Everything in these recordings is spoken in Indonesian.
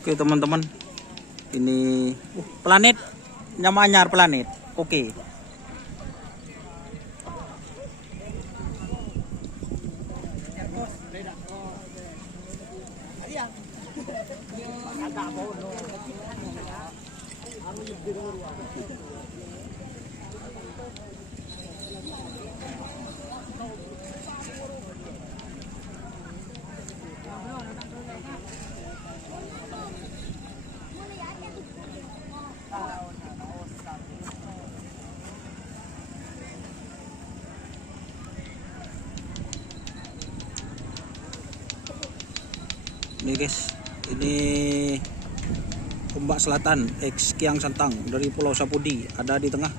Oke teman-teman, ini planet nyamanyar planet. Oke. Ini guys, ini ombak selatan X Kiang Santang dari Pulau Sapudi ada di tengah.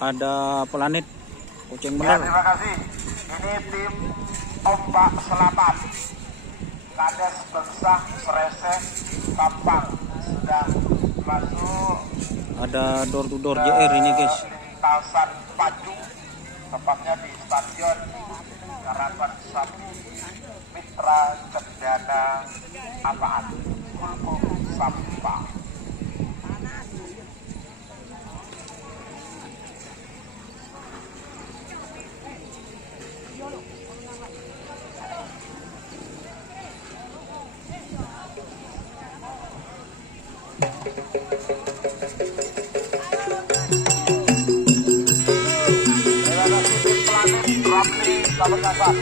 Ada planet kucing ya, bener. terima kasih. Ini tim ombak selatan Kades Bengsah Sereseh Kampang sudah masuk. Ada door to door JR ini guys. Lintasan Pacu, tepatnya di Stadion Harapan Sapi Mitra Cendana Apaan Kulkul Sampah. Kawan-kawan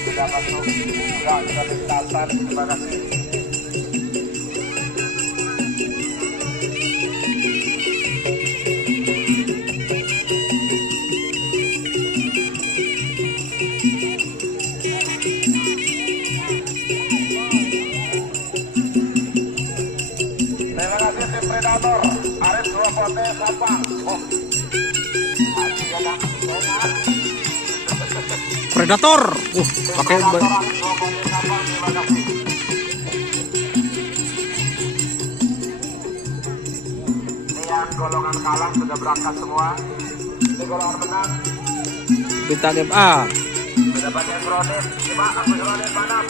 sudah masuk juga ke lintasan, terima kasih. Terima kasih tim Predator Arit 2 Pote Sampang. Predator. Pakai ini yang golongan kalah sudah berangkat semua. Ini golongan menang. Bintang FA. Sudah pakai Frodet. Coba aku Frodet manap.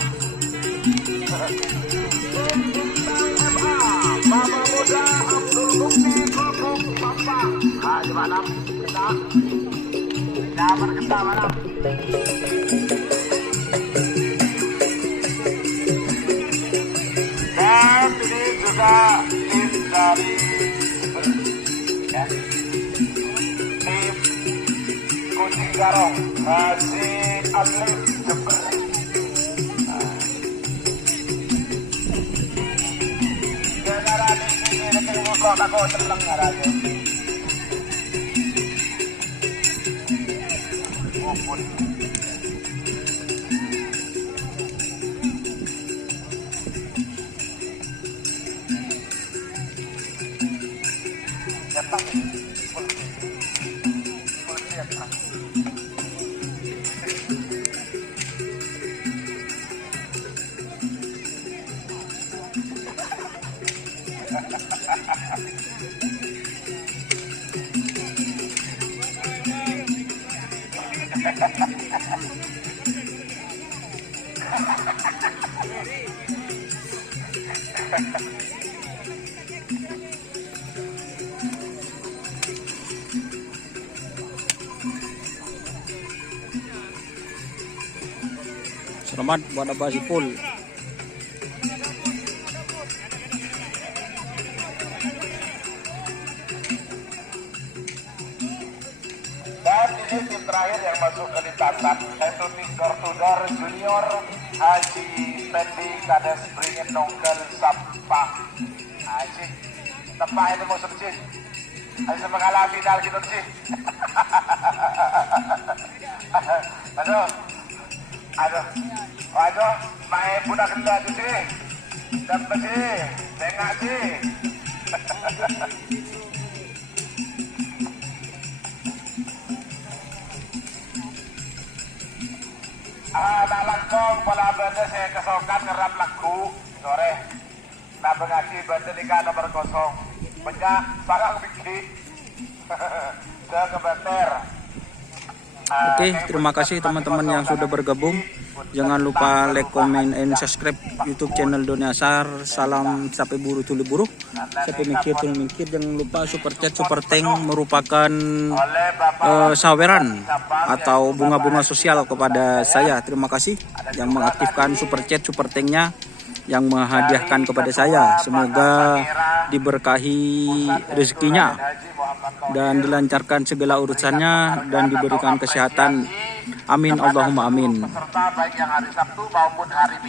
Bintang FA. Bapak Muda Abdul Mukti Kulkul Sampang. Ah, gimana? Kita. Jangan kita manap. Dan ini juga tim dari ya, tim Kucing Garong Haji Alif Jember. Negara ini ketemu kok aku seneng ngaraje. Mumpun. Datang. Selamat buat Abah Sipul. Dan ini tim terakhir yang masuk ke lintasan yaitu tim door to door junior Haji Pendi Kades Beringin Nongkel Sampang. Haji tempat itu mau sih. Haji mengalami final gitu sih. Aduh, Waduh, mae budak gila tu sih. Dapat sih, tengok sih. Nak langkong pola benda saya kesokan ngeram lagu sore. Nak mengaki benda di nomor kosong. Banyak sarang bikin. Saya kebeter. Oke, terima kasih teman-teman yang sudah bergabung. Jangan lupa like, comment, and subscribe YouTube channel Doniasar. Salam sampai buru tuli buru. Sampai mikir tuli mikir. Jangan lupa super chat, super tank merupakan saweran atau bunga-bunga sosial kepada saya. Terima kasih yang mengaktifkan super chat, super tanknya, yang menghadiahkan kepada saya. Semoga diberkahi rezekinya dan dilancarkan segala urusannya dan diberikan kesehatan. Amin Allahumma amin. Peserta baik yang hari Sabtu maupun hari Minggu.